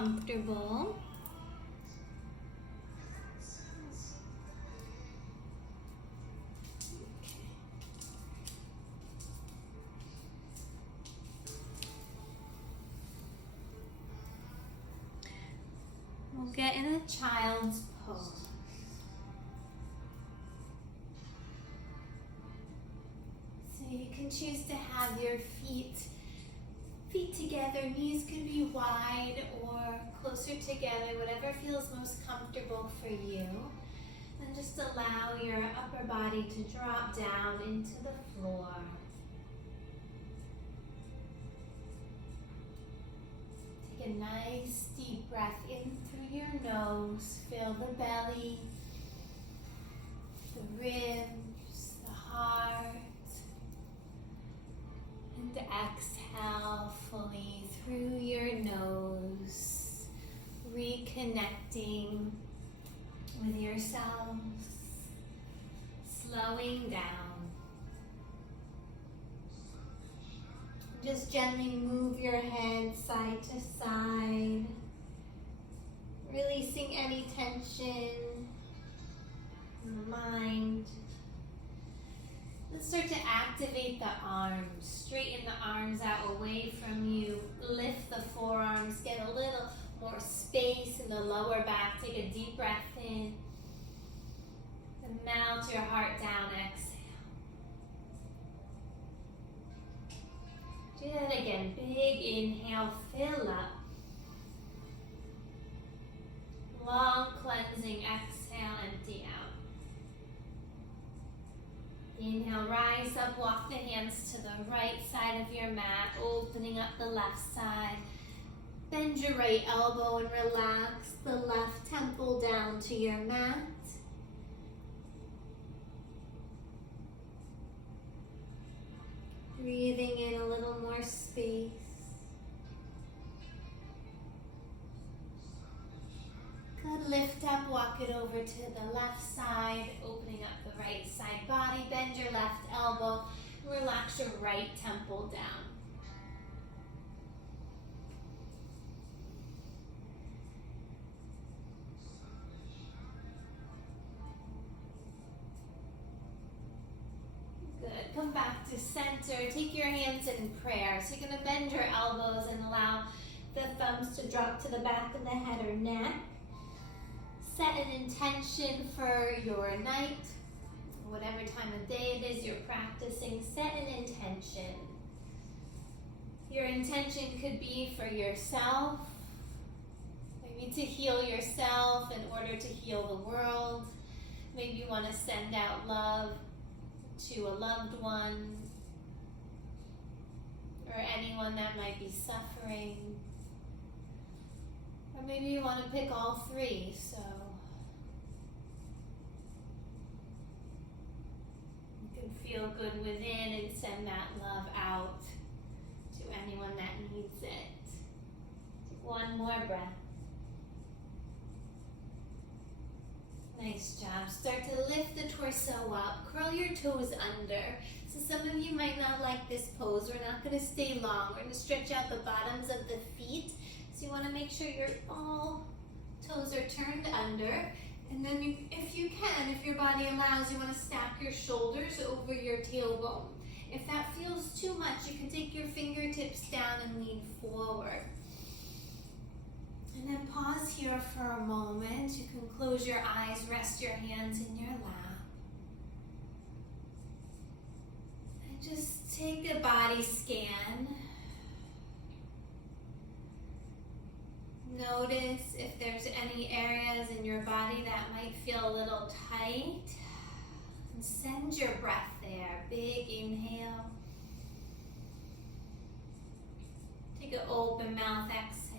comfortable. We'll get in a child's pose. So you can choose to have your feet together. Knees could be wide or closer together, whatever feels most comfortable for you. And just allow your upper body to drop down into the floor. Take a nice deep breath in through your nose. Fill the belly, the ribs, the heart. And exhale fully through your nose, reconnecting with yourselves, slowing down. Just gently move your head side to side, releasing any tension in the mind. Let's start to activate the arms. Straighten the arms out away from you. Lift the forearms. Get a little more space in the lower back. Take a deep breath in. And melt your heart down. Exhale. Do that again. Big inhale. Fill up. Long cleansing exhale. Empty out. Inhale, rise up, walk the hands to the right side of your mat, opening up the left side. Bend your right elbow and relax the left temple down to your mat. Breathing in a little more space. Good, lift up, walk it over to the left side, opening up the right side body, bend your left elbow, relax your right temple down. Good, come back to center, take your hands in prayer. So you're gonna bend your elbows and allow the thumbs to drop to the back of the head or neck. Set an intention for your night, whatever time of day it is you're practicing. Set an intention. Your intention could be for yourself, maybe to heal yourself in order to heal the world. Maybe you want to send out love to a loved one or anyone that might be suffering. Or maybe you want to pick all three, so you can feel good within and send that love out to anyone that needs it. Take one more breath. Nice job. Start to lift the torso up. Curl your toes under. So some of you might not like this pose. We're not going to stay long. We're going to stretch out the bottoms of the feet. So you want to make sure your all toes are turned under. And then if you can, if your body allows, you want to stack your shoulders over your tailbone. If that feels too much, you can take your fingertips down and lean forward. And then pause here for a moment. You can close your eyes, rest your hands in your lap. And just take a body scan. Notice if there's any areas in your body that might feel a little tight. And send your breath there. Big inhale. Take an open mouth exhale.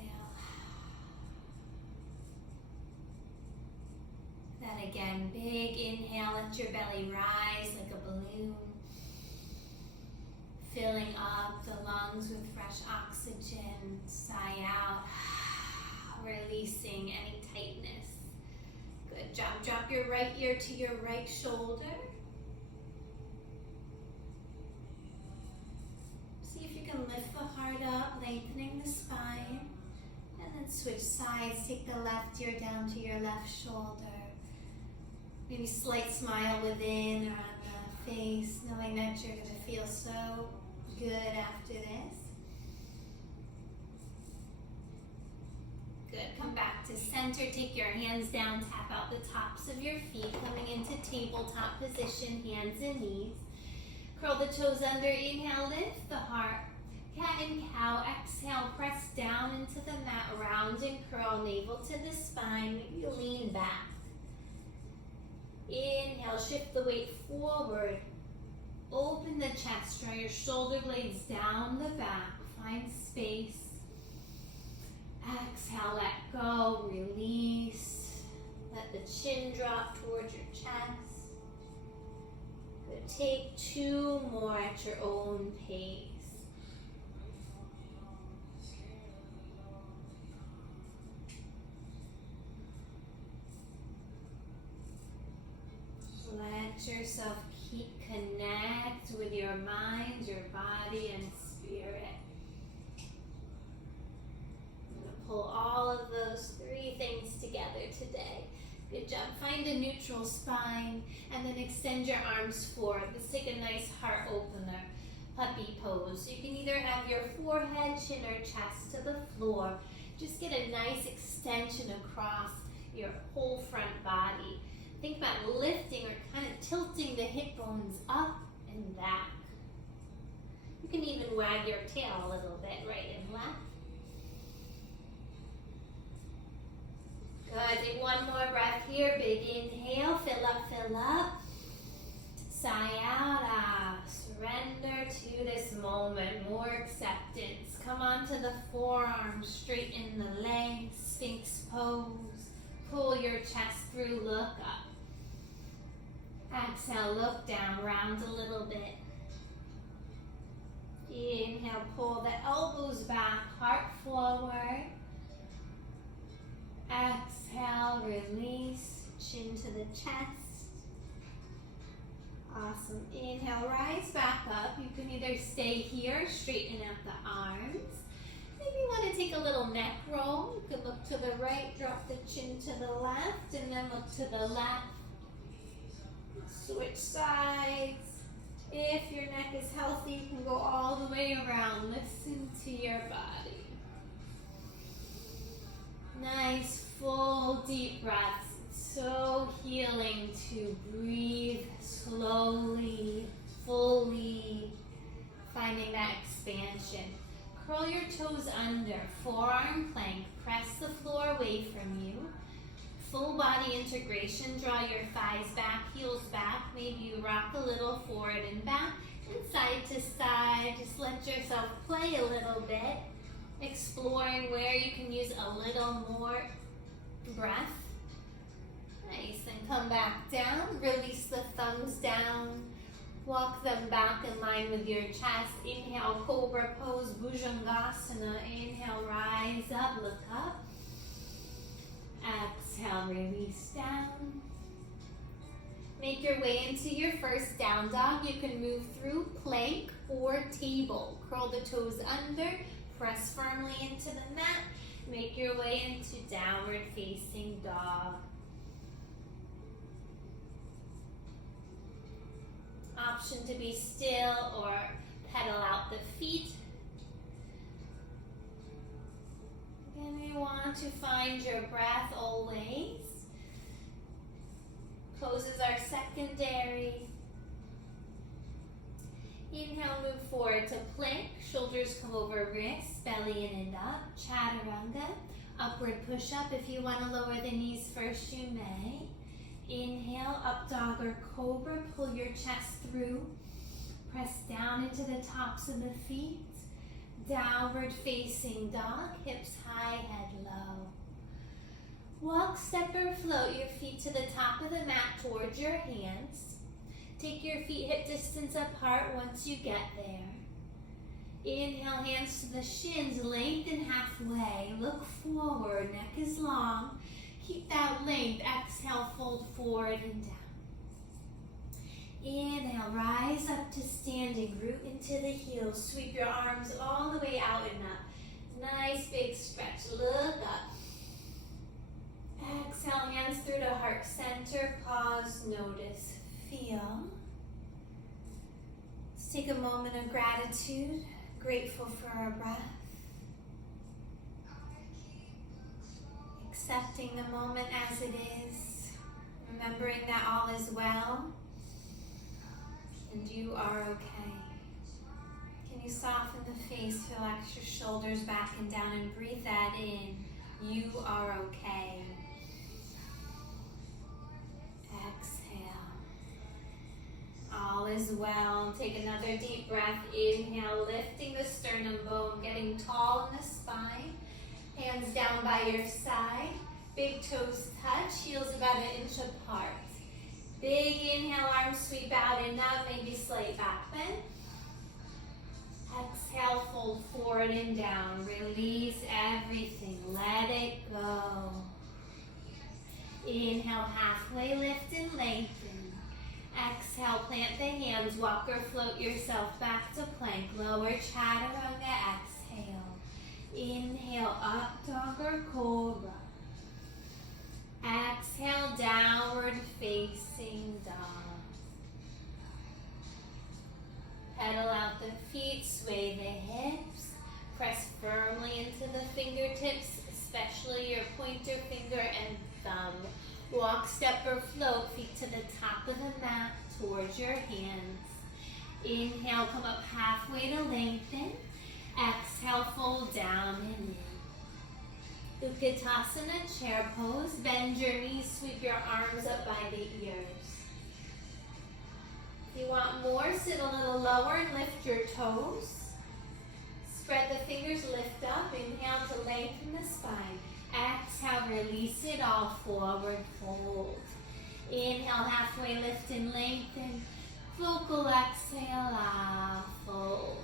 That again, big inhale, let your belly rise like a balloon. Filling up the lungs with fresh oxygen. Sigh out. Releasing any tightness. Good job. Drop your right ear to your right shoulder. See if you can lift the heart up, lengthening the spine. And then switch sides. Take the left ear down to your left shoulder. Maybe slight smile within or on the face, knowing that you're going to feel so good after this. Good. Come back to center. Take your hands down. Tap out the tops of your feet. Coming into tabletop position, hands and knees. Curl the toes under. Inhale, lift the heart. Cat and cow. Exhale, press down into the mat. Round and curl. Navel to the spine. Maybe lean back. Inhale, shift the weight forward. Open the chest. Draw your shoulder blades down the back. Find space. Exhale, let go, release. Let the chin drop towards your chest. Good. Take 2 more at your own pace. Let yourself connect with your mind, your body, and spirit. Pull all of those 3 things together today. Good job. Find a neutral spine and then extend your arms forward. Let's take a nice heart opener, puppy pose. You can either have your forehead, chin, or chest to the floor. Just get a nice extension across your whole front body. Think about lifting or kind of tilting the hip bones up and back. You can even wag your tail a little bit, right and left. Good. Take 1 more breath here. Big inhale. Fill up, fill up. Sigh out. Surrender to this moment. More acceptance. Come onto the forearms. Straighten the legs. Sphinx pose. Pull your chest through. Look up. Exhale. Look down. Round a little bit. Inhale. Pull the elbows back. Heart forward. Exhale, release, chin to the chest. Awesome. Inhale, rise back up. You can either stay here, straighten out the arms. Maybe you want to take a little neck roll. You can look to the right, drop the chin to the left, and then look to the left. Switch sides. If your neck is healthy, you can go all the way around. Listen to your body. Nice, full, deep breaths. It's so healing to breathe slowly, fully, finding that expansion. Curl your toes under, forearm plank. Press the floor away from you. Full body integration. Draw your thighs back, heels back. Maybe you rock a little forward and back and side to side. Just let yourself play a little bit. Exploring where you can use a little more breath. Nice, and come back down. Release the thumbs down. Walk them back in line with your chest. Inhale, cobra pose, bhujangasana. Inhale, rise up, look up. Exhale, release down. Make your way into your first down dog. You can move through plank or table. Curl the toes under. Press firmly into the mat. Make your way into downward facing dog. Option to be still or pedal out the feet. Again, you want to find your breath always. Poses are secondary. Inhale, move forward to plank. Shoulders come over wrists, belly in and up. Chaturanga. Upward push-up. If you want to lower the knees first, you may. Inhale, up dog or cobra. Pull your chest through. Press down into the tops of the feet. Downward facing dog. Hips high, head low. Walk, step, or float your feet to the top of the mat towards your hands. Take your feet hip distance apart once you get there. Inhale, hands to the shins, lengthen halfway. Look forward, neck is long. Keep that length. Exhale, fold forward and down. Inhale, rise up to standing, root into the heels. Sweep your arms all the way out and up. Nice big stretch. Look up. Exhale, hands through to heart center. Pause, notice, feel. Let's take a moment of gratitude. Grateful for our breath. Accepting the moment as it is. Remembering that all is well. And you are okay. Can you soften the face, relax your shoulders back and down, and breathe that in. You are okay. Exhale. All is well. Take another deep breath. Inhale, lifting the sternum bone, getting tall in the spine. Hands down by your side. Big toes touch, heels about 1 inch apart. Big inhale, arms sweep out and up, maybe slight back bend. Exhale, fold forward and down. Release everything, let it go. Inhale, halfway lift and lengthen. Exhale, plant the hands, walk or float yourself back to plank. Lower chaturanga, exhale. Inhale, up dog or cobra. Exhale, downward facing dog. Pedal out the feet, sway the hips. Press firmly into the fingertips, especially your pointer finger and thumb. Walk, step, or float, feet to the top of the mat towards your hands. Inhale, come up halfway to lengthen. Exhale, fold down and in. Utkatasana, chair pose. Bend your knees, sweep your arms up by the ears. If you want more, sit a little lower and lift your toes. Spread the fingers, lift up. Inhale to lengthen the spine. Exhale, release it all, forward fold. Inhale, halfway lift and lengthen. Vocal exhale, fold.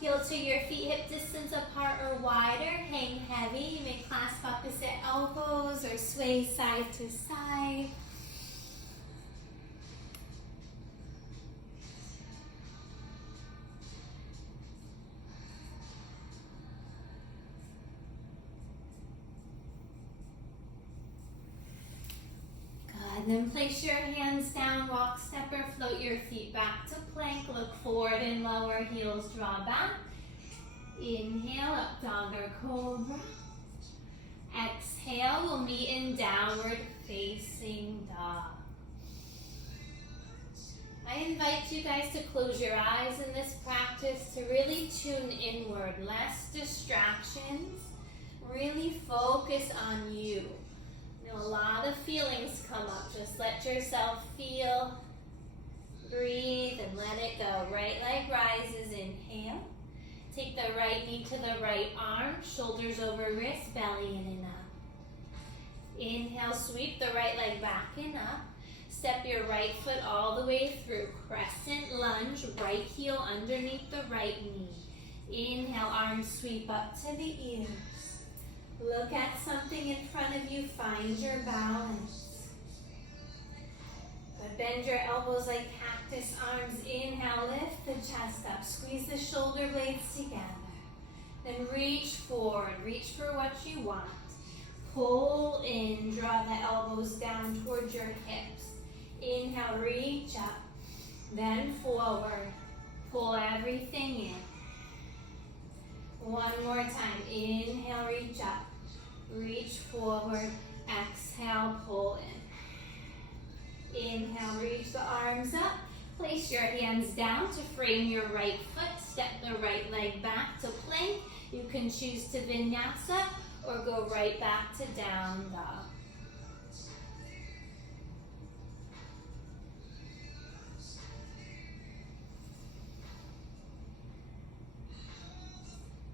Heel to your feet, hip distance apart or wider. Hang heavy. You may clasp opposite elbows or sway side to side. Good. Then place your hands down, walk, step, or float your feet back to plank. Look forward and lower, heels draw back. Inhale, up dog or cobra. Exhale, we'll meet in downward facing dog. I invite you guys to close your eyes in this practice to really tune inward. Less distractions. Really focus on you. You know, a lot of feelings come up. Just let yourself feel. Breathe and let it go. Right leg rises, inhale. Take the right knee to the right arm, shoulders over wrist, belly in and up. Inhale, sweep the right leg back and up. Step your right foot all the way through. Crescent lunge, right heel underneath the right knee. Inhale, arms sweep up to the ears. Look at something in front of you, find your balance. But bend your elbows like cactus arms. Inhale, lift the chest up. Squeeze the shoulder blades together. Then reach forward. Reach for what you want. Pull in. Draw the elbows down towards your hips. Inhale, reach up. Then forward. Pull everything in. One more time. Inhale, reach up. Reach forward. Exhale, pull in. Inhale, reach the arms up. Place your hands down to frame your right foot. Step the right leg back to plank. You can choose to vinyasa or go right back to down dog.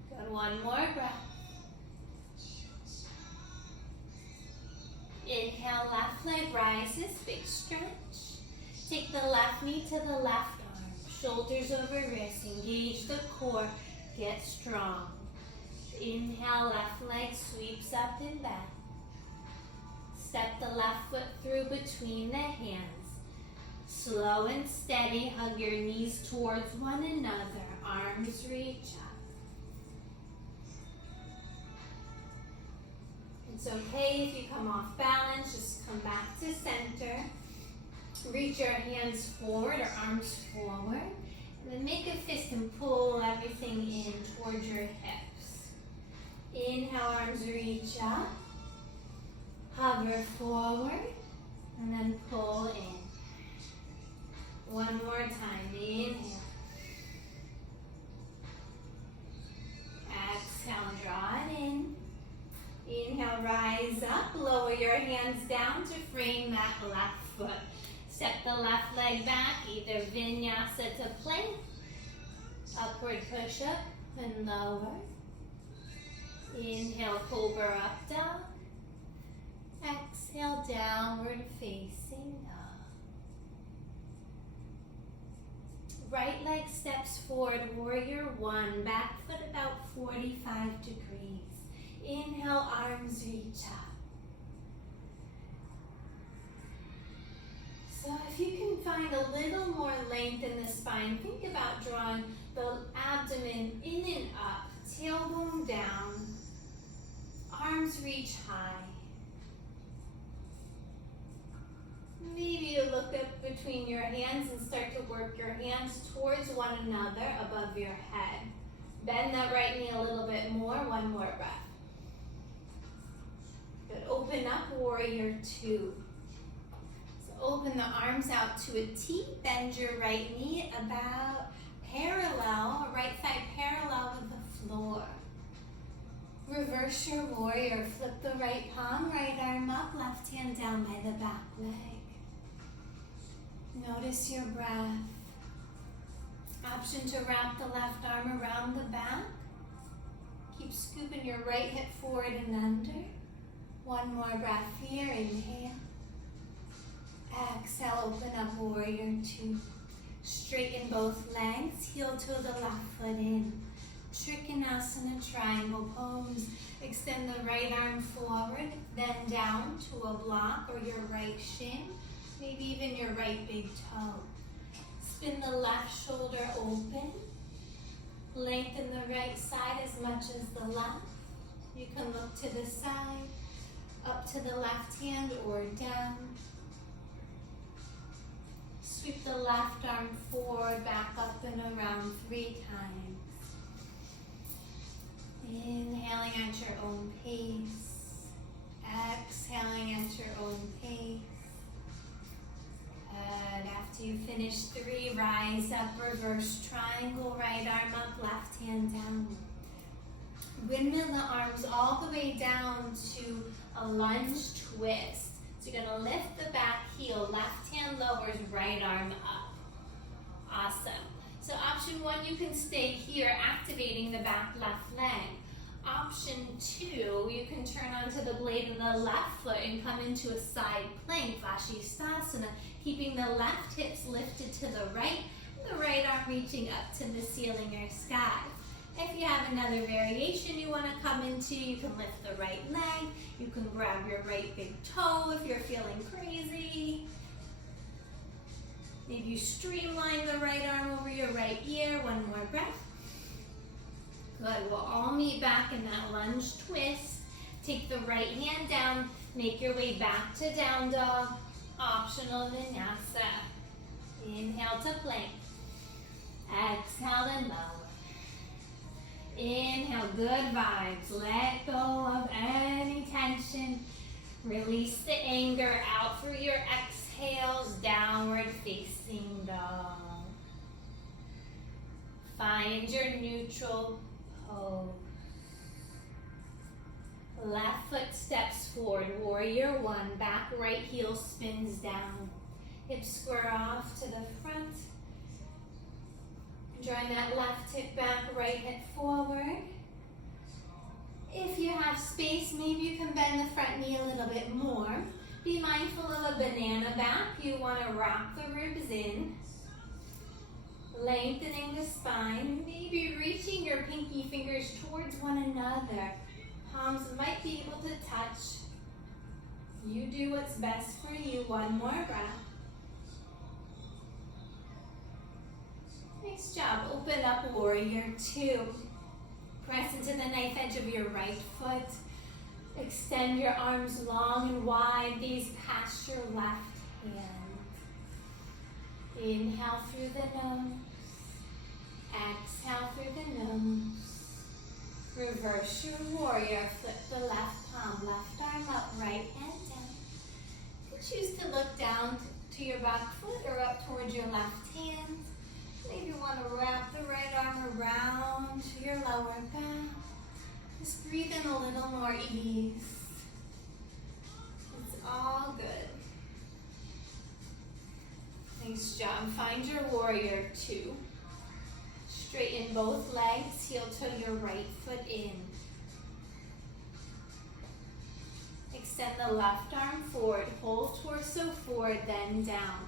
Good, one more breath. Inhale, left leg rises, big stretch. Take the left knee to the left arm, shoulders over wrist, engage the core, get strong. Inhale, left leg sweeps up and back. Step the left foot through between the hands. Slow and steady, hug your knees towards one another, arms reach up. It's okay if you come off balance, just come back to center. Reach your hands forward or arms forward. And then make a fist and pull everything in towards your hips. Inhale, arms reach up. Hover forward. And then pull in. One more time. Inhale. Exhale, draw it in. Inhale, rise up. Lower your hands down to frame that left foot. Step the left leg back, either vinyasa to plank, upward push up and lower. Inhale, cobra up, dog. Exhale, downward facing dog. Right leg steps forward, warrior one, back foot about 45 degrees. Inhale, arms reach up. So if you can find a little more length in the spine, think about drawing the abdomen in and up, tailbone down, arms reach high. Maybe you look up between your hands and start to work your hands towards one another above your head. Bend that right knee a little bit more, one more breath. Good, open up, warrior two. Open the arms out to a T, bend your right knee about parallel, right thigh parallel with the floor. Reverse your warrior, flip the right palm, right arm up, left hand down by the back leg. Notice your breath. Option to wrap the left arm around the back. Keep scooping your right hip forward and under. One more breath here, inhale. Exhale, open up, warrior two. Straighten both legs, heel to the left foot in. Trikonasana, triangle pose. Extend the right arm forward, then down to a block or your right shin, maybe even your right big toe. Spin the left shoulder open. Lengthen the right side as much as the left. You can look to the side, up to the left hand or down. Sweep the left arm forward, back up and around 3 times. Inhaling at your own pace. Exhaling at your own pace. And after you finish 3, rise up, reverse triangle, right arm up, left hand down. Windmill the arms all the way down to a lunge twist. So you're going to lift the back heel, left hand lowers, right arm up. Awesome. So option 1, you can stay here, activating the back left leg. Option 2, you can turn onto the blade of the left foot and come into a side plank, Vashisthasana, keeping the left hips lifted to the right arm reaching up to the ceiling or sky. If you have another variation you want to come into, you can lift the right leg, you can grab your right big toe if you're feeling crazy. Maybe you streamline the right arm over your right ear, one more breath. Good, we'll all meet back in that lunge twist. Take the right hand down, make your way back to down dog, optional vinyasa. Inhale to plank, exhale and lower. Inhale, good vibes. Let go of any tension. Release the anger out through your exhales, downward facing dog. Find your neutral pose. Left foot steps forward, warrior one. Back right heel spins down. Hips square off to the front. Drawing that left hip back, right hip forward. If you have space, maybe you can bend the front knee a little bit more. Be mindful of a banana back. You want to rock the ribs in. Lengthening the spine. Maybe reaching your pinky fingers towards one another. Palms might be able to touch. You do what's best for you. One more breath. Nice job. Open up, warrior two. Press into the knife edge of your right foot. Extend your arms long and wide, gaze past your left hand. Inhale through the nose. Exhale through the nose. Reverse your warrior. Flip the left palm, left arm up, right hand down. You can choose to look down to your back foot or up towards your left hand. Maybe you want to wrap the right arm around to your lower back. Just breathe in a little more ease. It's all good. Nice job. Find your warrior two. Straighten both legs, heel to your right foot in. Extend the left arm forward, whole torso forward, then down.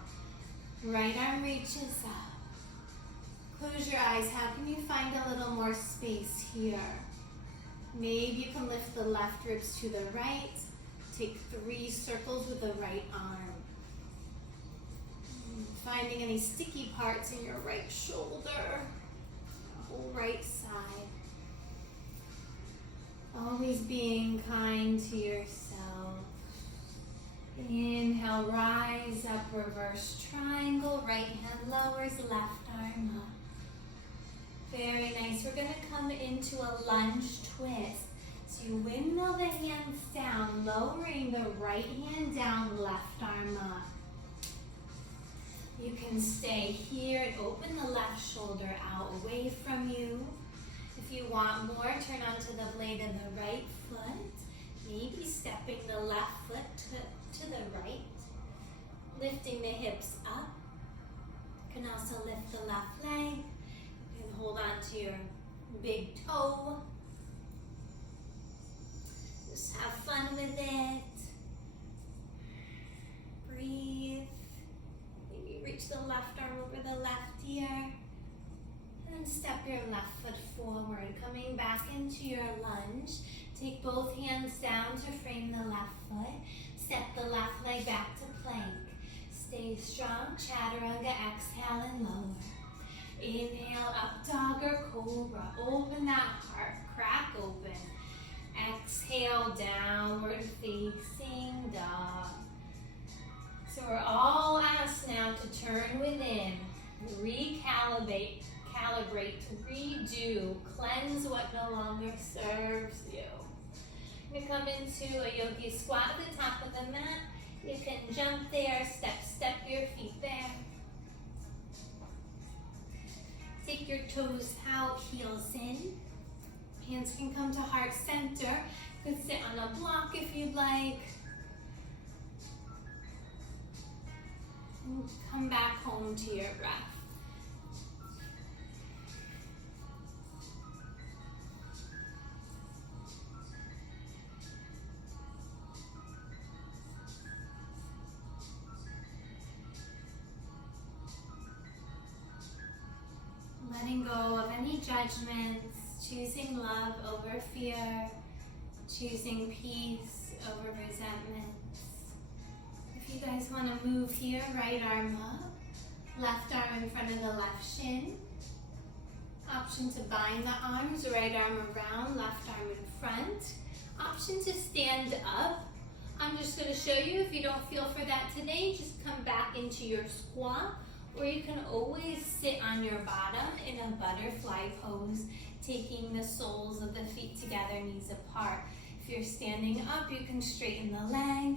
Right arm reaches up. Close your eyes. How can you find a little more space here? Maybe you can lift the left ribs to the right. Take 3 circles with the right arm. Finding any sticky parts in your right shoulder, whole right side. Always being kind to yourself. Inhale, rise up, reverse triangle. Right hand lowers, left arm up. Very nice. We're going to come into a lunge twist. So you windmill the hands down, lowering the right hand down, left arm up. You can stay here and open the left shoulder out away from you. If you want more, turn onto the blade of the right foot. Maybe stepping the left foot to the right. Lifting the hips up. You can also lift the left leg. You can hold on to your big toe. Just have fun with it. Breathe. Maybe reach the left arm over the left ear. And then step your left foot forward, coming back into your lunge. Take both hands down to frame the left foot. Step the left leg back to plank. Stay strong, chaturanga, exhale and lower. Inhale, up dog or cobra. Open that heart, crack open. Exhale, downward facing dog. So we're all asked now to turn within, recalibrate, redo, cleanse what no longer serves you. You're going to come into a yogi squat at the top of the mat. You can jump there, step your feet there. Take your toes out, heels in. Hands can come to heart center. You can sit on a block if you'd like. And come back home to your breath. Letting go of any judgments, choosing love over fear, choosing peace over resentments. If you guys want to move here, right arm up, left arm in front of the left shin. Option to bind the arms, right arm around, left arm in front. Option to stand up. I'm just going to show you, if you don't feel for that today, just come back into your squat. Or you can always sit on your bottom in a butterfly pose, taking the soles of the feet together, knees apart. If you're standing up, you can straighten the leg.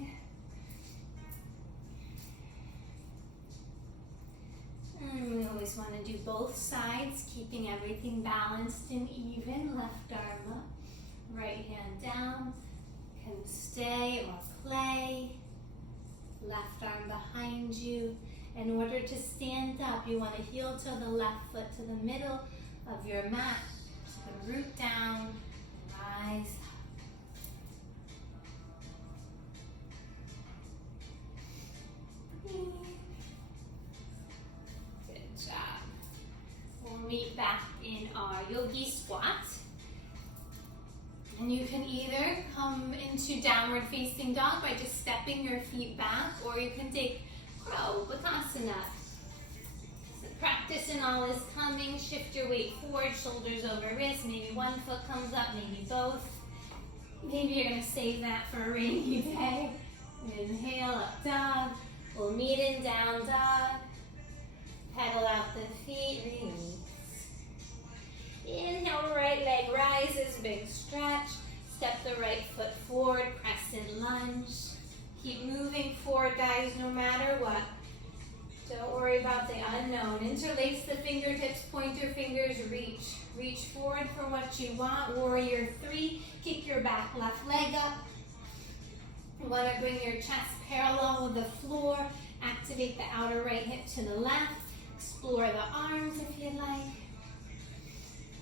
And we always want to do both sides, keeping everything balanced and even. Left arm up, right hand down. You can stay or play. Left arm behind you. In order to stand up, you want to heel toe the left foot to the middle of your mat. So root down, rise up. Good job. We'll meet back in our yogi squat. And you can either come into downward facing dog by just stepping your feet back, or you can take Crow, Bakasana. So practice and all is coming. Shift your weight forward, shoulders over wrists. Maybe one foot comes up, maybe both. Maybe you're gonna save that for a rainy day. Inhale, up dog. We'll meet in down dog. Pedal out the feet, release. Inhale, right leg rises, big stretch. Step the right foot forward, crescent lunge. Keep moving forward, guys, no matter what. Don't worry about the unknown. Interlace the fingertips, point your fingers, reach. Reach forward for what you want. Warrior 3, kick your back left leg up. You want to bring your chest parallel with the floor. Activate the outer right hip to the left. Explore the arms if you'd like.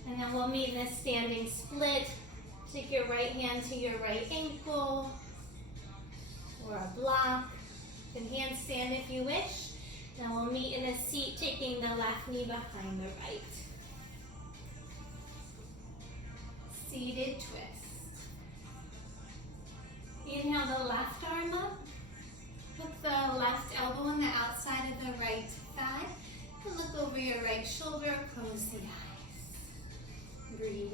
And then we'll meet in a standing split. Take your right hand to your right ankle or a block. You can handstand if you wish. Then we'll meet in a seat, taking the left knee behind the right. Seated twist. Inhale the left arm up. Put the left elbow on the outside of the right thigh. And look over your right shoulder. Close the eyes. Breathe.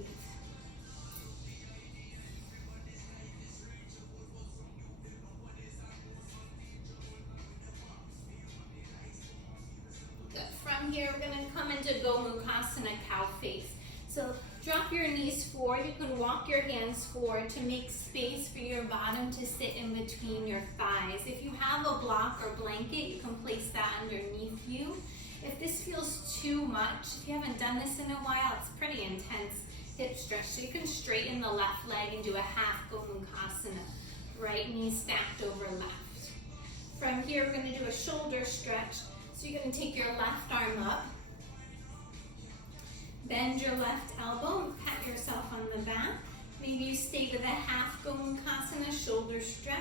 Good. From here, we're going to come into Gomukhasana, cow face. So drop your knees forward. You can walk your hands forward to make space for your bottom to sit in between your thighs. If you have a block or blanket, you can place that underneath you. If this feels too much, if you haven't done this in a while, it's pretty intense hip stretch. So you can straighten the left leg and do a half Gomukhasana. Right knee stacked over left. From here, we're going to do a shoulder stretch. So you're going to take your left arm up. Bend your left elbow and pat yourself on the back. Maybe you stay to the half Gomukhasana shoulder stretch.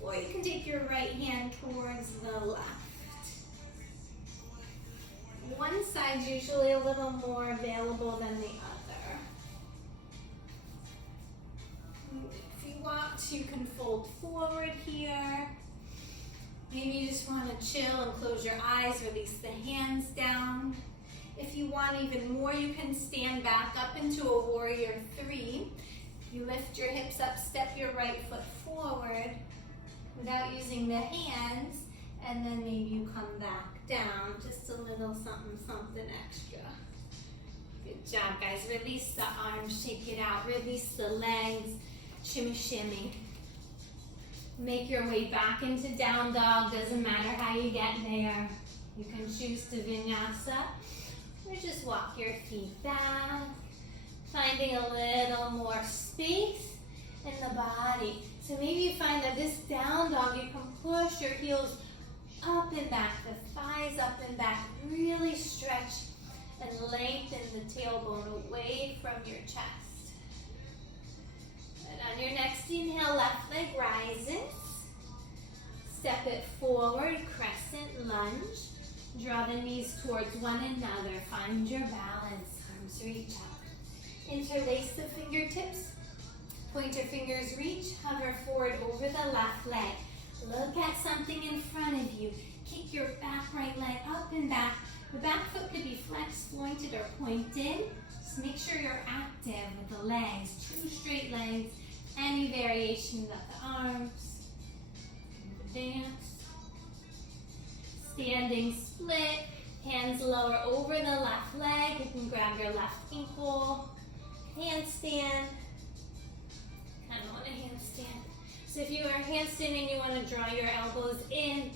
Or you can take your right hand towards the left. One side's usually a little more available than the other. If you want, you can fold forward here. Maybe you just want to chill and close your eyes, release the hands down. If you want even more, you can stand back up into a warrior 3. You lift your hips up, step your right foot forward without using the hands, and then maybe you come back down, just a little something, something extra. Good job, guys. Release the arms, shake it out. Release the legs, shimmy, shimmy. Make your way back into down dog. Doesn't matter how you get there. You can choose to vinyasa, or just walk your feet back, finding a little more space in the body. So maybe you find that this down dog, you can push your heels up and back, the thighs up and back, really stretch and lengthen the tailbone away from your chest. And on your next inhale, left leg rises. Step it forward, crescent lunge. Draw the knees towards one another. Find your balance. Arms reach up. Interlace the fingertips. Pointer fingers reach. Hover forward over the left leg. Look at something in front of you. Kick your back right leg up and back. The back foot could be flexed, pointed, or pointed. Just make sure you're active with the legs. 2 straight legs. Any variation of the arms. Dance. Standing split. Hands lower over the left leg. You can grab your left ankle. Handstand. Kind of want a handstand. So if you are handstanding, you want to draw your elbows in.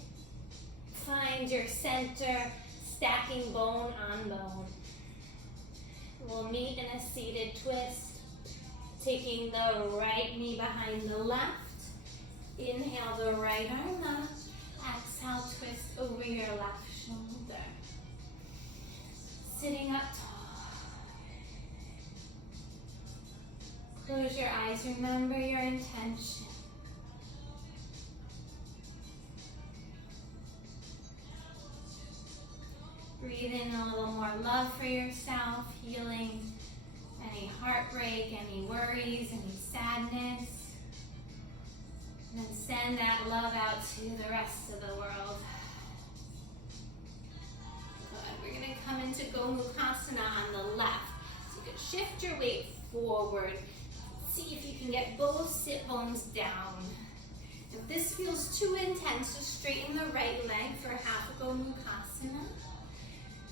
Find your center, stacking bone on bone. We'll meet in a seated twist, taking the right knee behind the left. Inhale the right arm up. Exhale, twist over your left shoulder. Sitting up tall. Close your eyes. Remember your intention. Breathe in a little more love for yourself, healing any heartbreak, any worries, any sadness. And then send that love out to the rest of the world. Good. We're going to come into Gomukhasana on the left. So you can shift your weight forward. See if you can get both sit bones down. If this feels too intense, just straighten the right leg for half a Gomukhasana.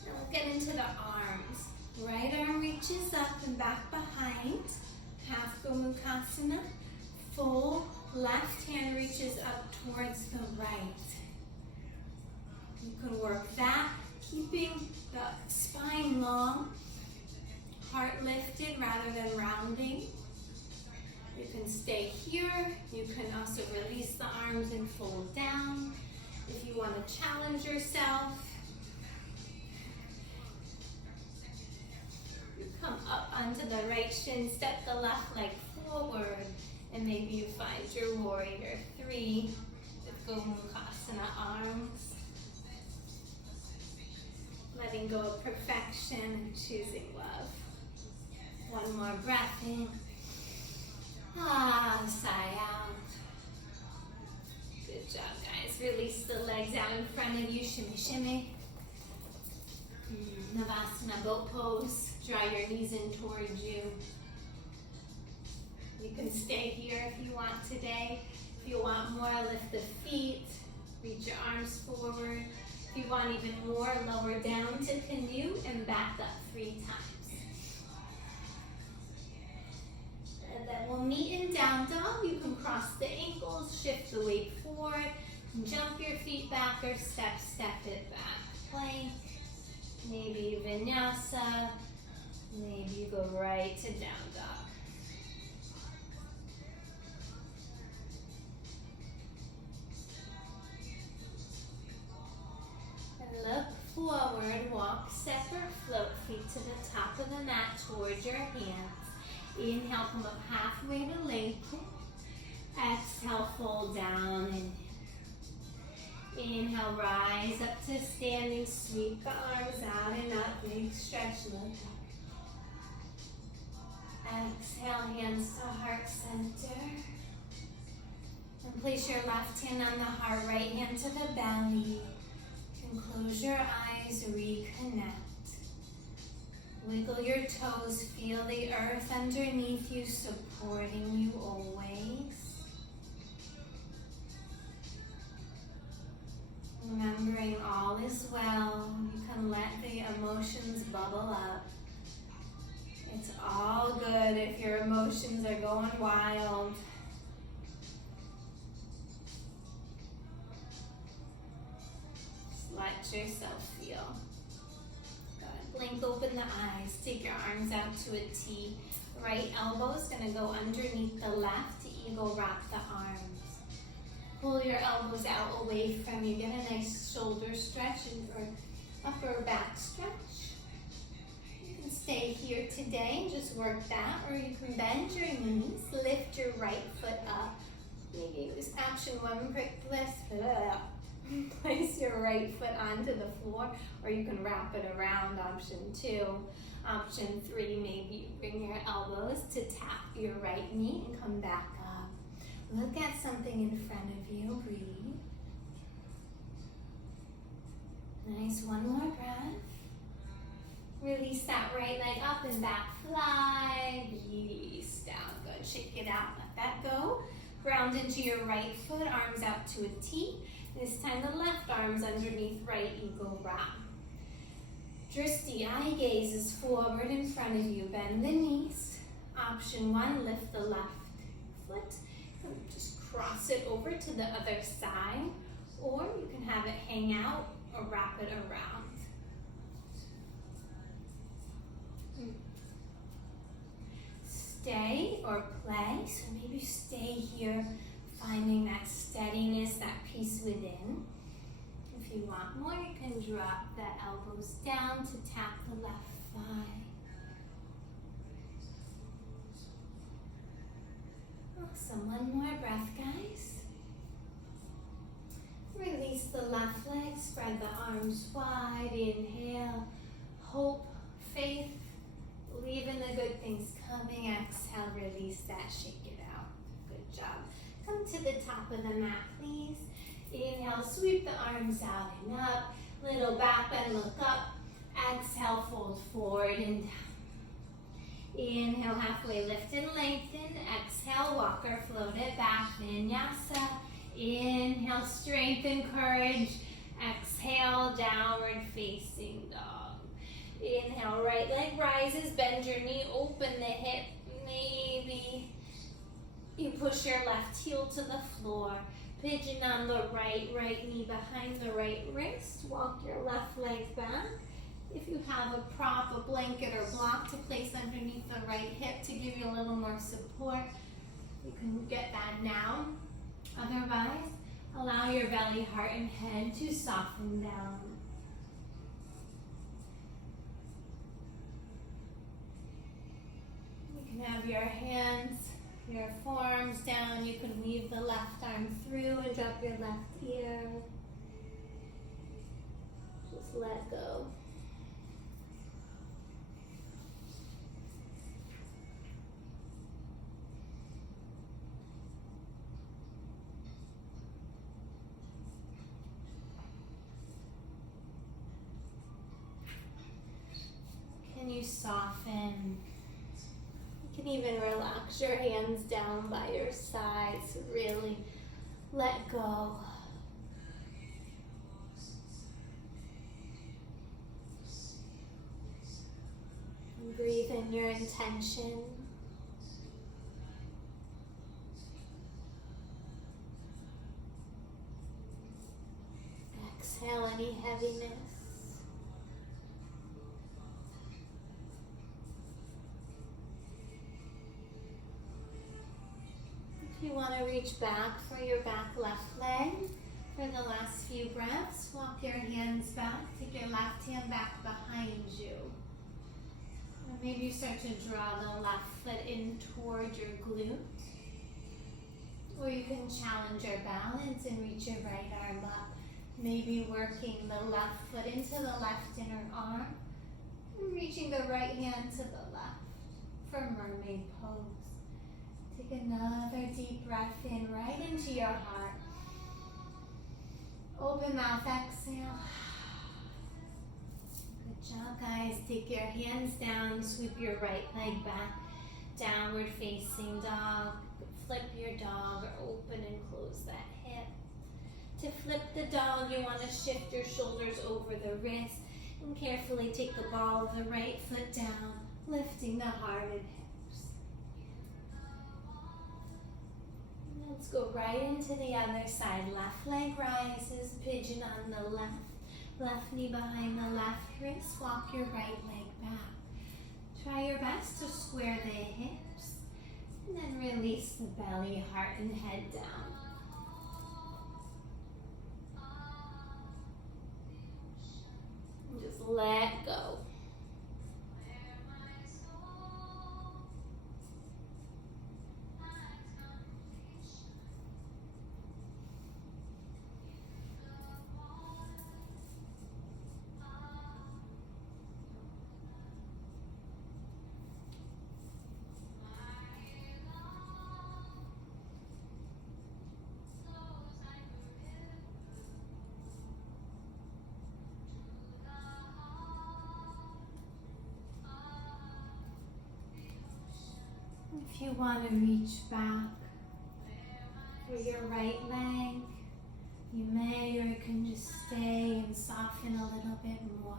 Now we'll get into the arms. Right arm reaches up and back behind. Half Gomukhasana. Full left hand reaches up towards the right. You can work that, keeping the spine long, heart lifted rather than rounding. You can stay here. You can also release the arms and fold down. If you want to challenge yourself, you come up onto the right shin, step the left leg forward, and maybe you find your warrior 3 with Gomukhasana arms. Letting go of perfection and choosing love. One more breath in. Sigh out. Good job, guys. Release the legs out in front of you. Shimmy, shimmy. Navasana boat pose. Draw your knees in towards you. You can stay here if you want today. If you want more, lift the feet. Reach your arms forward. If you want even more, lower down to canoe and back up 3 times. And then we'll meet in down dog. You can cross the ankles, shift the weight forward, jump your feet back or step it back. Plank, maybe vinyasa, maybe you go right to down dog. Look forward, walk, step or float feet to the top of the mat towards your hands. Inhale, come up halfway to lengthen. Exhale, fold down and inhale, rise up to standing. Sweep the arms out and up, big stretch, look up. Exhale, hands to heart center. And place your left hand on the heart, right hand to the belly. Close your eyes, reconnect. Wiggle your toes, feel the earth underneath you, supporting you always. Remembering all is well, you can let the emotions bubble up. It's all good if your emotions are going wild. Let yourself feel. Good. Blink open the eyes. Take your arms out to a T. Right elbow is going to go underneath the left. Eagle rock the arms. Pull your elbows out away from you. Get a nice shoulder stretch or upper back stretch. You can stay here today and just work that, or you can bend your knees. Lift your right foot up. Maybe use option 1, prick lift. Place your right foot onto the floor, or you can wrap it around, option 2. Option 3, maybe you bring your elbows to tap your right knee and come back up. Look at something in front of you, breathe. Nice, one more breath. Release that right leg up and back, fly, release down, good, shake it out, let that go. Ground into your right foot, arms out to a T. This time the left arm's underneath right eagle rock. Drishti, eye gaze is forward in front of you. Bend the knees. Option 1, lift the left foot. And just cross it over to the other side. Or you can have it hang out or wrap it around. Stay or play. So maybe stay here, finding that steadiness, that peace within. If you want more, you can drop the elbows down to tap the left thigh. Awesome, one more breath, guys. Release the left leg, spread the arms wide, inhale, hope, faith, believe in the good things coming. Exhale, release that, shake it out. Good job. Come to the top of the mat, please. Inhale, sweep the arms out and up. Little back bend, look up. Exhale, fold forward and down. Inhale, halfway lift and lengthen. Exhale, walk or float it back. Vinyasa. Inhale, strength and courage. Exhale, downward facing dog. Inhale, right leg rises. Bend your knee, open the hip. Maybe you push your left heel to the floor. Pigeon on the right knee behind the right wrist. Walk your left leg back. If you have a prop, a blanket, or block to place underneath the right hip to give you a little more support, you can get that now. Otherwise, allow your belly, heart, and head to soften down. You can have your hands, your forearms down. You can weave the left arm through and drop your left ear. Just let go. Can you soften? You can even relax your hands down by your sides. Really let go. And breathe in your intention. Exhale any heaviness. If you want to reach back for your back left leg for the last few breaths, walk your hands back, take your left hand back behind you. Or maybe you start to draw the left foot in toward your glute. Or you can challenge your balance and reach your right arm up. Maybe working the left foot into the left inner arm and reaching the right hand to the left for mermaid pose. Take another deep breath in right into your heart. Open mouth, exhale. Good job, guys. Take your hands down, sweep your right leg back, downward facing dog. Flip your dog or open and close that hip. To flip the dog, you want to shift your shoulders over the wrist and carefully take the ball of the right foot down, lifting the heart and hips. Let's go right into the other side. Left leg rises, pigeon on the left. Left knee behind the left wrist. Walk your right leg back. Try your best to square the hips. And then release the belly, heart, and head down. And just let go. If you want to reach back for your right leg, you may, or you can just stay and soften a little bit more.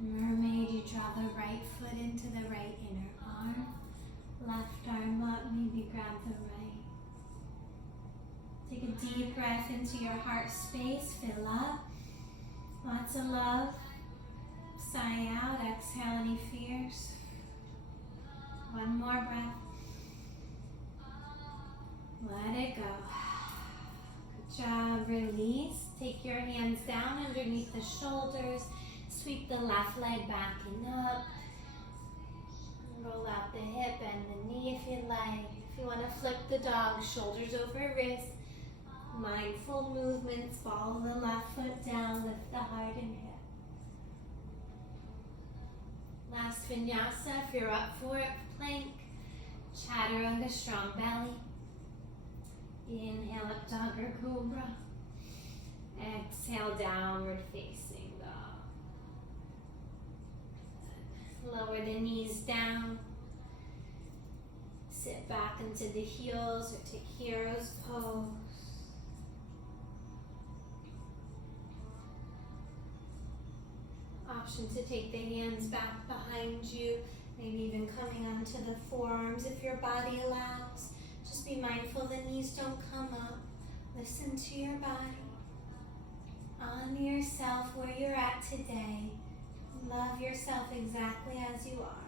Mermaid, you draw the right foot into the right inner arm. Left arm up, maybe grab the right. Take a deep breath into your heart space, fill up. Lots of love. Sigh out, exhale any fears. One more breath. Let it go. Good job. Release. Take your hands down underneath the shoulders. Sweep the left leg back and up. Roll out the hip and the knee if you like. If you want to flip the dog, shoulders over wrist. Mindful movements. Follow the left foot down. Lift the heart and hip. Last vinyasa, if you're up for it, plank, chaturanga, strong belly. Inhale up, dog or cobra. Exhale, downward facing dog. Lower the knees down. Sit back into the heels or take hero's pose. Option to take the hands back behind you, maybe even coming onto the forearms if your body allows. Just be mindful the knees don't come up. Listen to your body. Honor yourself where you're at today. Love yourself exactly as you are.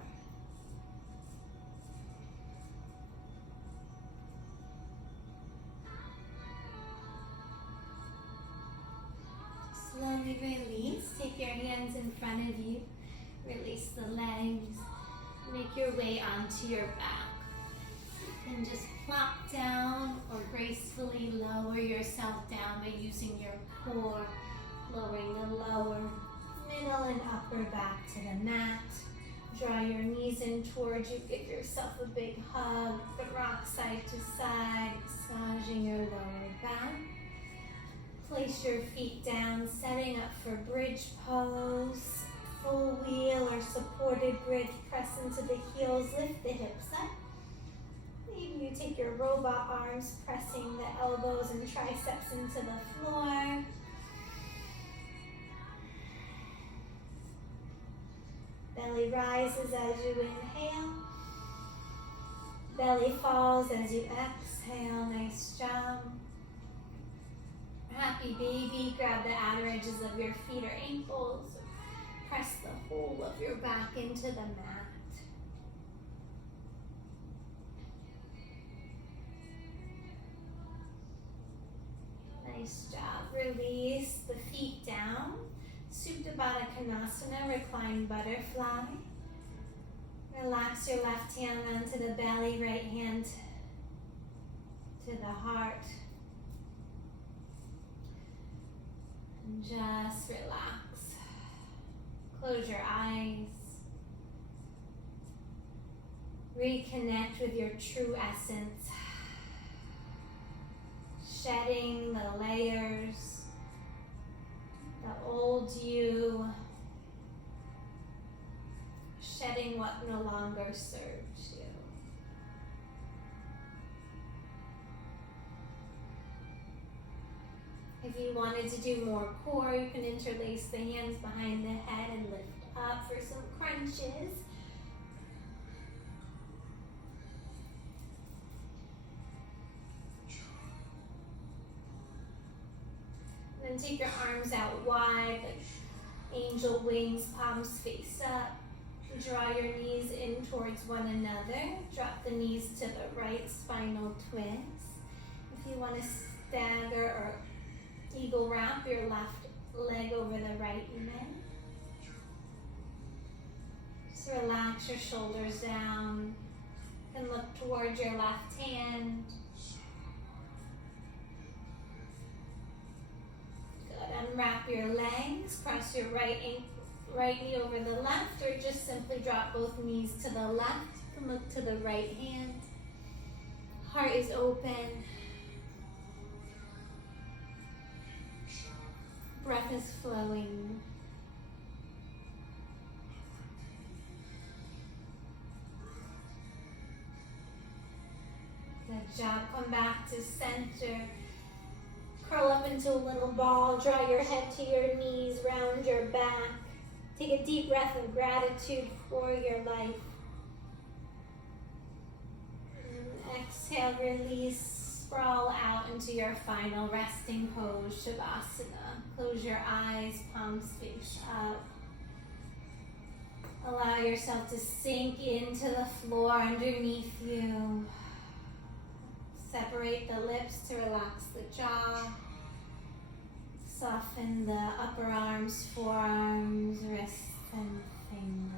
Slowly release. Take your hands in front of you. Release the legs. Make your way onto your back. You can just plop down or gracefully lower yourself down by using your core, lowering the lower, middle, and upper back to the mat. Draw your knees in towards you. Give yourself a big hug. Rock side to side, massaging your lower back. Place your feet down, setting up for bridge pose. Full wheel or supported bridge. Press into the heels, lift the hips up. Maybe you take your robot arms, pressing the elbows and triceps into the floor. Belly rises as you inhale. Belly falls as you exhale. Nice job. Happy baby. Grab the outer edges of your feet or ankles. Press the whole of your back into the mat. Nice job. Release the feet down. Supta Baddha Konasana, reclined butterfly. Relax your left hand onto the belly, right hand to the heart. And just relax. Close your eyes. Reconnect with your true essence. Shedding the layers, the old you, shedding what no longer serves you. If you wanted to do more core, you can interlace the hands behind the head and lift up for some crunches. Then take your arms out wide, like angel wings, palms face up. Draw your knees in towards one another. Drop the knees to the right, spinal twist. If you want to stagger or eagle wrap your left leg over the right leg. Just relax your shoulders down. You can look towards your left hand. Good. Unwrap your legs. Cross your right knee over the left, or just simply drop both knees to the left. You can look to the right hand. Heart is open. Breath is flowing. Good job. Come back to center. Curl up into a little ball. Draw your head to your knees. Round your back. Take a deep breath of gratitude for your life. And exhale, release. Sprawl out into your final resting pose, Shavasana. Close your eyes, palms face up. Allow yourself to sink into the floor underneath you. Separate the lips to relax the jaw. Soften the upper arms, forearms, wrists, and fingers.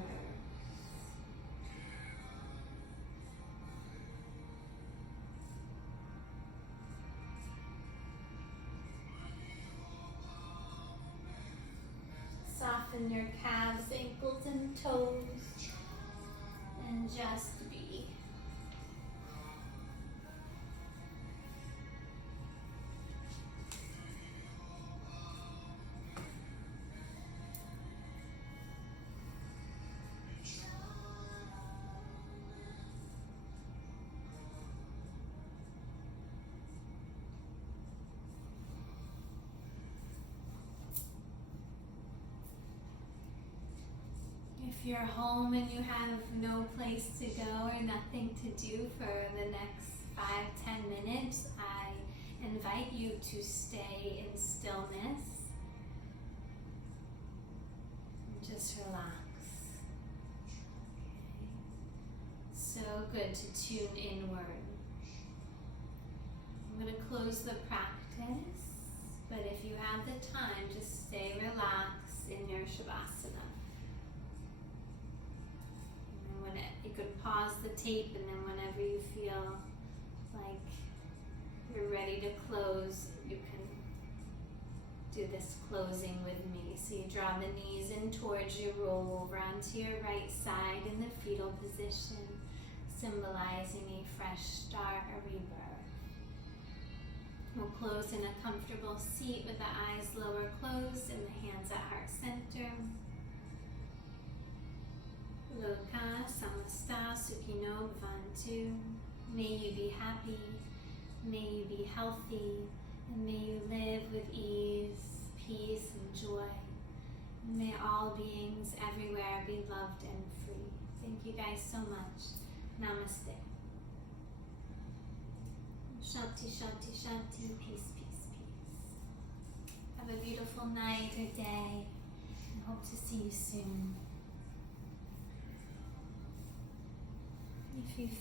Soften your calves, ankles, and toes, and just be. If you're home and you have no place to go or nothing to do for the next 5-10 minutes, I invite you to stay in stillness and just relax. So good to tune inward. I'm going to close the practice, but if you have the time, just stay relaxed in your Shavasana. And you could pause the tape, and then whenever you feel like you're ready to close, you can do this closing with me. So you draw the knees in towards you, roll over onto your right side in the fetal position, symbolizing a fresh start, a rebirth. We'll close in a comfortable seat with the eyes lower closed and the hands at heart center. Loka Samasta Sukhino Bhavantu. May you be happy, may you be healthy, and may you live with ease, peace, and joy. And may all beings everywhere be loved and free. Thank you guys so much. Namaste. Shanti, shanti, shanti. Peace, peace, peace. Have a beautiful night or day, and hope to see you soon. If you feel